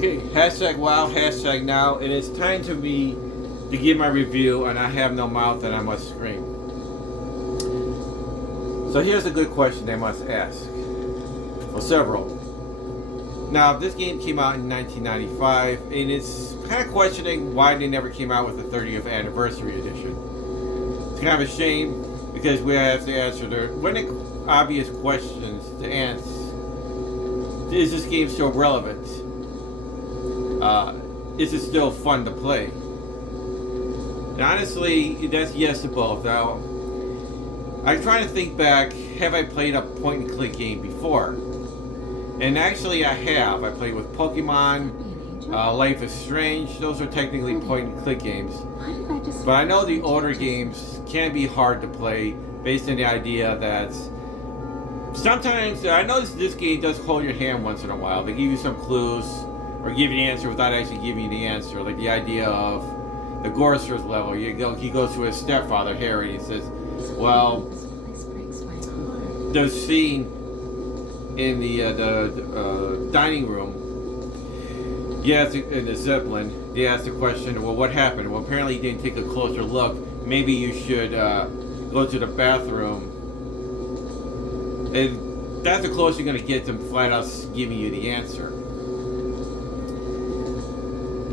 Okay, hashtag wow, hashtag now. It is time to me to give my review, and I have no mouth and I must scream. So here's a good question I must ask. Well, several. Now, this game came out in 1995, and it's kind of questioning why they never came out with the 30th anniversary edition. It's kind of a shame because we have to answer the obvious questions to answer. Is this game still relevant? Is it still fun to play? And honestly, that's yes to both. Now, I'm trying to think back, have I played a point and click game before? And actually I have. I played with Pokemon, Life is Strange. Those are technically point and click games. But I know the older games can be hard to play based on the idea that sometimes, I notice this game does hold your hand once in a while. They give you some clues or give you the answer without actually giving you the answer. Like the idea of the Gorser's level. He goes to his stepfather, Harry, and he says, well, the scene in the dining room, in the Zeppelin, they asked the question, well, what happened? Well, apparently he didn't take a closer look. Maybe you should go to the bathroom. And that's the closest you're going to get to flat out giving you the answer.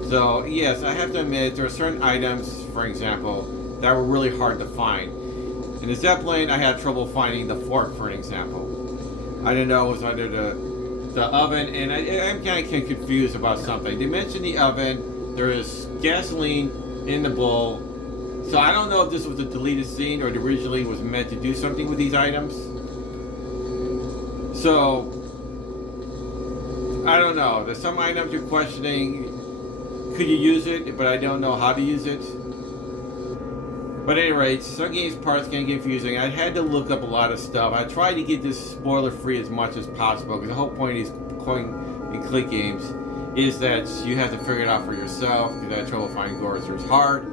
So, yes, I have to admit, there are certain items, for example, that were really hard to find. In the Zeppelin, I had trouble finding the fork, for an example. I didn't know it was under the oven, and I'm kind of confused about something. They mentioned the oven, there is gasoline in the bowl, so I don't know if this was a deleted scene or it originally was meant to do something with these items. So, I don't know. There's some items you're questioning, could you use it, but I don't know how to use it. But at any rate, some games parts can get confusing. I had to look up a lot of stuff. I tried to get this spoiler free as much as possible because the whole point of these point and click games is that you have to figure it out for yourself because I had trouble finding Gorser's hard.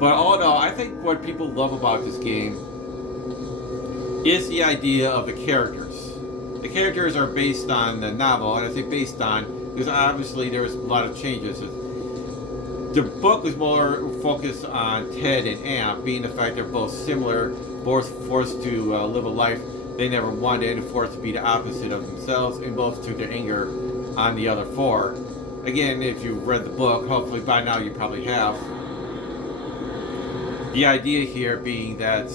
But all in all, I think what people love about this game is the idea of the characters. The characters are based on the novel, and I say based on because obviously there was a lot of changes. The book was more focused on Ted and Amp, being the fact they're both similar, both forced to live a life they never wanted, and forced to be the opposite of themselves, and both took their anger on the other four. Again, if you've read the book, hopefully by now you probably have. The idea here being that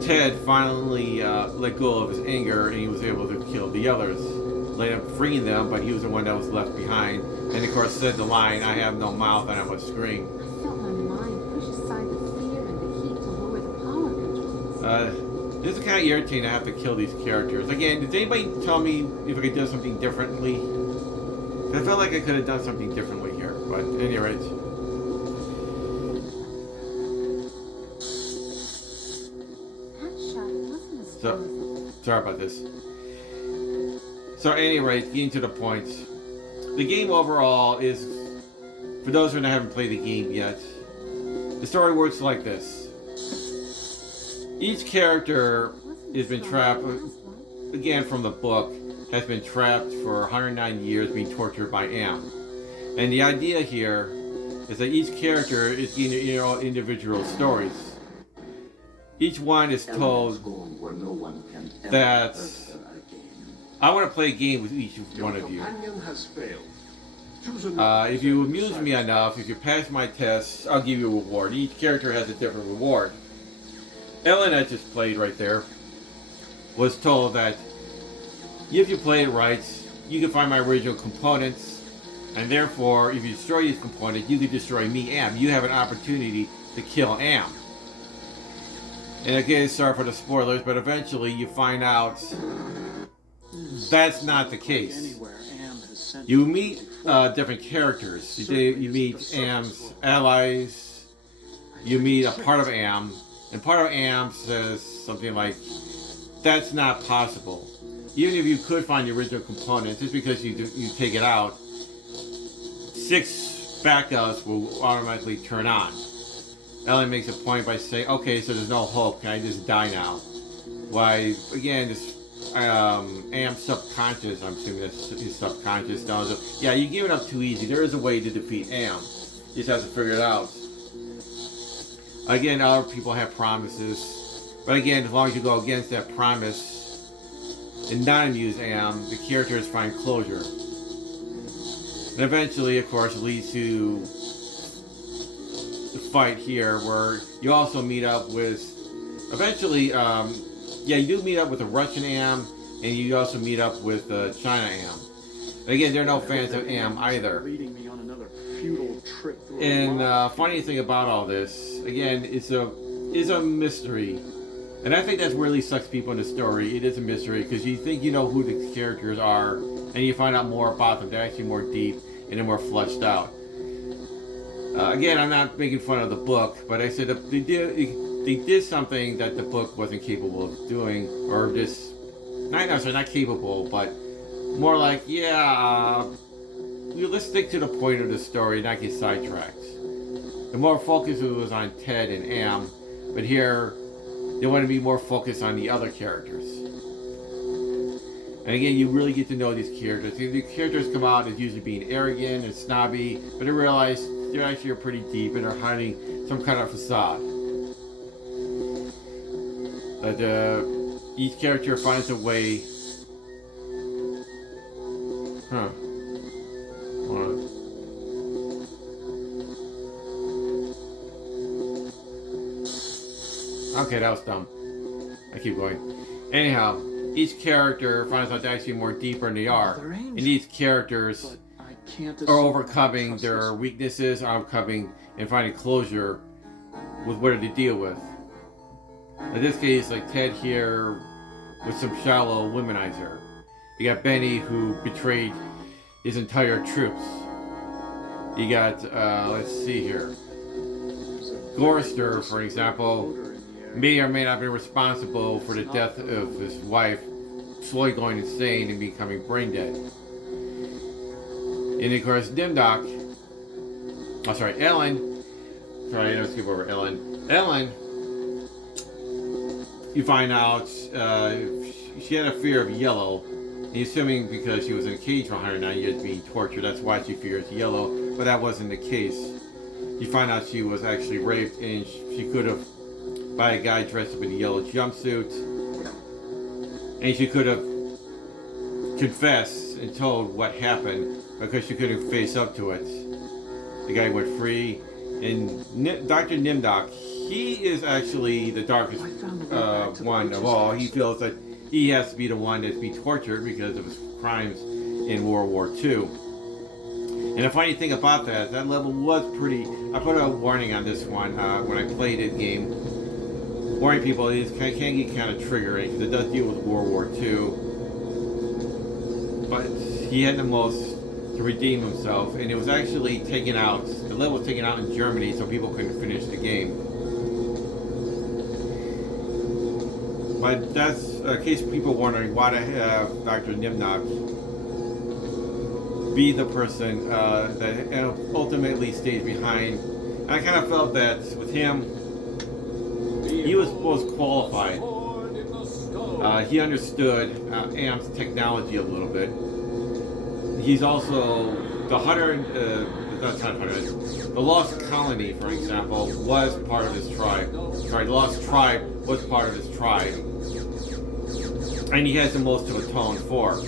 Ted finally let go of his anger and he was able to kill the others. Ended up freeing them, but he was the one that was left behind. And of course said the line, I have no mouth and I must scream. I felt my mind push aside the fear and the heat to lower the power controls. This is kind of irritating to have to kill these characters. Again, did anybody tell me if I could do something differently? I felt like I could have done something differently here, but at any rate. So, sorry about this. So at any rate, getting to the point. The game overall is, for those who haven't played the game yet, the story works like this. Each character has been trapped, again from the book, has been trapped for 109 years being tortured by Am. And the idea here is that each character is getting their own individual stories. Each one is told that I want to play a game with each one of you. If you amuse me enough, if you pass my tests, I'll give you a reward. Each character has a different reward. Ellen, that just played right there, was told that if you play it right, you can find my original components, and therefore, if you destroy these components, you can destroy me, Am. You have an opportunity to kill Am. And again, sorry for the spoilers, but eventually you find out that's not the case. You meet different characters. You meet Am's allies. You meet a part of Am. And part of Am says something like, that's not possible. Even if you could find the original components, just because you take it out, 6 backups will automatically turn on. Ellen makes a point by saying, okay, so there's no hope. Can I just die now? Why, again, this Am's subconscious. I'm assuming that's his subconscious knows it. Yeah, you give it up too easy. There is a way to defeat Am. You just have to figure it out. Again, other people have promises, but again, as long as you go against that promise and not abuse Am, the characters find closure. And eventually, of course, it leads to the fight here, where you also meet up with. Eventually, yeah, you do meet up with the Russian Am, and you also meet up with China Am. And again, they're no fans of Am either. And funny thing about all this, again, is a mystery. And I think that's what really sucks people in the story. It is a mystery because you think you know who the characters are, and you find out more about them. They're actually more deep and they're more fleshed out. Again, I'm not making fun of the book, but I said they did something that the book wasn't capable of doing, or just not capable, but more like, yeah, let's stick to the point of the story, not get sidetracked. The more focus was on Ted and Am, but here they want to be more focused on the other characters. And again, you really get to know these characters. The characters come out as usually being arrogant and snobby, but they realize they're actually pretty deep and they're hiding some kind of facade. But each character finds a way. Huh. Hold on. Okay, that was dumb. I keep going. Anyhow, each character finds out they're actually more deeper than they are. And these characters are overcoming their weaknesses, are overcoming and finding closure with what to deal with. In this case, like Ted here with some shallow womanizer. You got Benny, who betrayed his entire troops. You got, let's see here. Gorster, for example, may or may not be responsible for the death of his wife, slowly going insane and becoming brain dead. And of course, Ellen. Sorry, let's skip over Ellen. Ellen, you find out she had a fear of yellow. And assuming because she was in a cage for 109 years being tortured, that's why she fears yellow. But that wasn't the case. You find out she was actually raped, and she could have, by a guy dressed up in a yellow jumpsuit. And she could have confessed and told what happened because she couldn't face up to it. The guy went free. And Dr. Nimdok, he is actually the darkest one of all. He feels that he has to be the one that's being tortured because of his crimes in World War II. And the funny thing about that level was pretty. I put a warning on this one when I played the game. Warning people, it can get kind of triggering because it does deal with World War II. But he had the most to redeem himself, and it was actually taken out. The level was taken out in Germany so people couldn't finish the game. But that's in case people wondering why to have Dr. Nimdok be the person that ultimately stays behind. And I kind of felt that with him, he was most qualified. He understood Am's technology a little bit. He's also the the Lost Colony, for example, was part of his tribe. Sorry, the Lost Tribe was part of his tribe. And he has the most to atone for.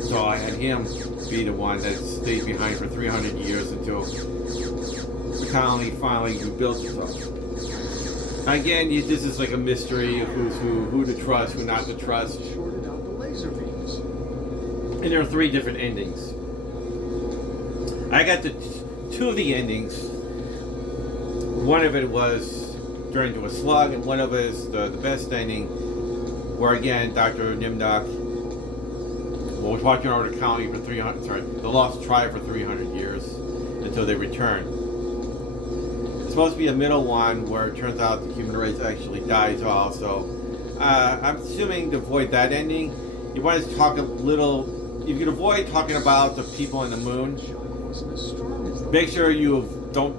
So I had him be the one that stayed behind for 300 years until the colony finally rebuilt itself. Again, this is like a mystery of who's who to trust, who not to trust. And there are 3 different endings. I got two of the endings. One of it was turned into a slug, and one of it is the best ending, where again Dr. Nimdok was watching over the colony for the Lost Tribe for 300 years until they return. It's supposed to be a middle one where it turns out the human race actually dies also. I'm assuming to avoid that ending, you want to talk a little. If you can avoid talking about the people on the moon, make sure you don't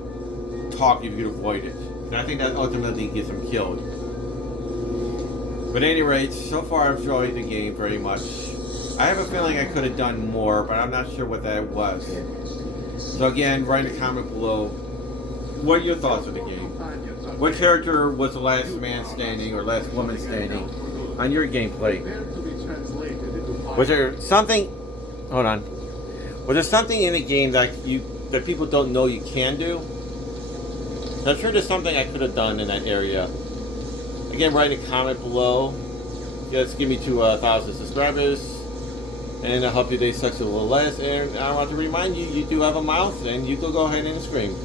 talk if you can avoid it. And I think that ultimately gets them killed. But at any rate, so far I've enjoyed the game very much. I have a feeling I could have done more, but I'm not sure what that was. So again, write a comment below. What are your thoughts of the game? What character was the last man standing or last woman standing on your gameplay? Was there something? Hold on. Was there something in the game that people don't know you can do? I'm sure there's something I could have done in that area. Again, write a comment below. Just give me to 1,000 subscribers. And I hope your day sucks a little less. And I want to remind you, you do have a mouth and you can go ahead and scream.